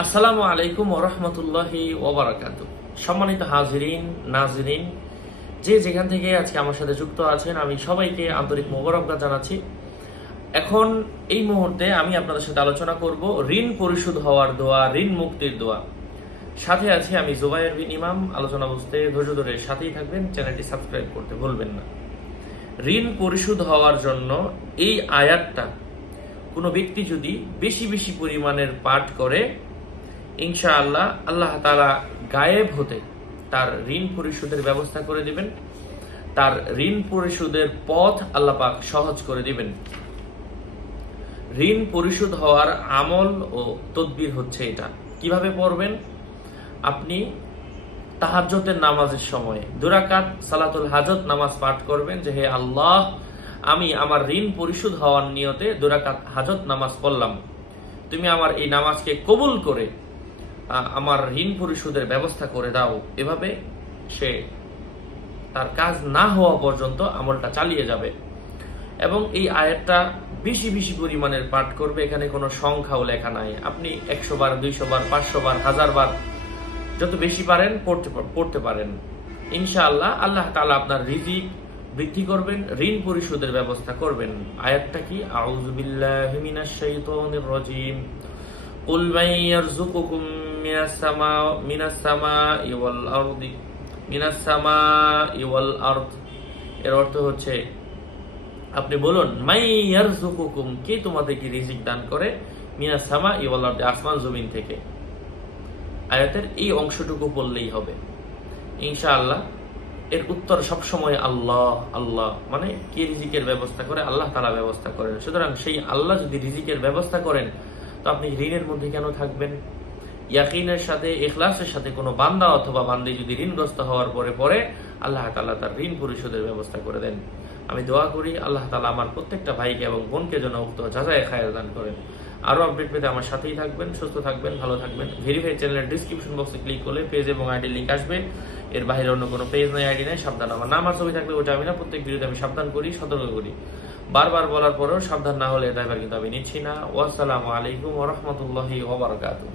আসসালামু আলাইকুম ওয়া রাহমাতুল্লাহি ওয়া বারাকাতুহু। সম্মানিত হাজিরিন নাজরিন, যে যেখান থেকে আজকে আমার সাথে যুক্ত আছেন, আমি সবাইকে আন্তরিক মোবারকবাদ জানাচ্ছি। এখন এই মুহূর্তে আমি আপনাদের সাথে আলোচনা করব ঋণ পরিশোধ হওয়ার দোয়া, ঋণ মুক্তির দোয়া। সাথে আছে আমি জুবায়ের বিন ইমাম। আলোচনা বুঝতে ধৈর্য ধরে সাথেই থাকবেন, চ্যানেলটি সাবস্ক্রাইব করতে ভুলবেন না। ঋণ পরিশোধ হওয়ার জন্য এই আয়াতটা কোনো ব্যক্তি যদি বেশি বেশি পরিমাণের পাঠ করে, ইনশাআল্লাহ আল্লাহ তাআলা গায়েব হতে তার ঋণ পরিশোধের ব্যবস্থা করে দিবেন। তার ঋণ পরিশোধের পথ আল্লাহ পাক সহজ করে দিবেন। ঋণ পরিশোধ হওয়ার আমল ও তদবির হচ্ছে এটা। কিভাবে পড়বেন? আপনি তাহাজ্জুদের নামাজের সময় 2 রাকাত সালাতুল হাজত নামাজ পাঠ করবেন যে, হে আল্লাহ, আমি আমার ঋণ পরিশোধ হওয়ার নিয়তে 2 রাকাত হাজত নামাজ পড়লাম। তুমি আমার এই নামাজকে কবুল করে আমার ঋণ পরিশোধের ব্যবস্থা করে দাও। এভাবে সে তার কাজ না হওয়া পর্যন্ত আমলটা চালিয়ে যাবে এবং এই আয়াতটা বেশি বেশি পরিমাণের পাঠ করবে। এখানে কোনো সংখ্যাও লেখা নাই। আপনি 100 বার, 200 বার, 500 বার, 1000 বার যত বেশি পারেন পড়তে পারেন। ইনশাআল্লাহ আল্লাহ তাআলা আপনার রিজিক বৃদ্ধি করবেন, ঋণ পরিশোধের ব্যবস্থা করবেন। আয়াতটা কি? আউযু বিল্লাহি মিনাশ শাইতানির রাজীম। কুল মান ইয়ারযুকুকুম মিনাস সামাই ওয়াল আরদ। এর অর্থ হচ্ছে, আপনি বলুন, মান ইয়ারযুকুকুম, কে তোমাদেরকে রিজিক দান করে, মিনাস সামাই ওয়াল আরদ, আসমান জমিন থেকে। আয়াতের এই অংশটুকু বললেই হবে। ইনশাআল্লাহ এর উত্তর সবসময় আল্লাহ। আল্লাহ মানে কে রিজিকের ব্যবস্থা করে? আল্লাহ তাআলা ব্যবস্থা করেন। সুতরাং সেই আল্লাহ যদি রিজিকের ব্যবস্থা করেন, তো আপনি ঋণের মধ্যে কেন থাকবেন? ইয়াকিনের সাথে, ইখলাসের সাথে কোনো বান্দা অথবা বান্দি যদি ঋণগ্রস্ত হওয়ার পরে আল্লাহ তাআলা তার ঋণ পরিশোধের ব্যবস্থা করে দেন। আমি দোয়া করি আল্লাহ তাআলা আমার প্রত্যেকটা ভাইকে এবং বোনকে যেন উক্ত জাযায়ে খায়র দান করেন। আরো আপডেট পেতে আমার সাথেই থাকবেন। সুস্থ থাকবেন, ভালো থাকবেন। ভেরিফাই চ্যানেলের ডিসক্রিপশন বক্সে ক্লিক করলে পেজ এবং আইডি লিংক আসবে। এর বাইরে অন্য কোনো পেজ নাই, আইডি নাই। সাবধান, আমার নাম আর ছবি থাকলে ওটা আমি না, প্রত্যেক ভিডিওতে আমি সাবধান করি, সতর্ক করি। বারবার বলার পরেও সাবধান না হলে ড্রাইভার কিন্তু আমি নিচ্ছি না। ওয়াসসালামু আলাইকুম ওয়া রাহমাতুল্লাহি ওয়া বারাকাতুহু।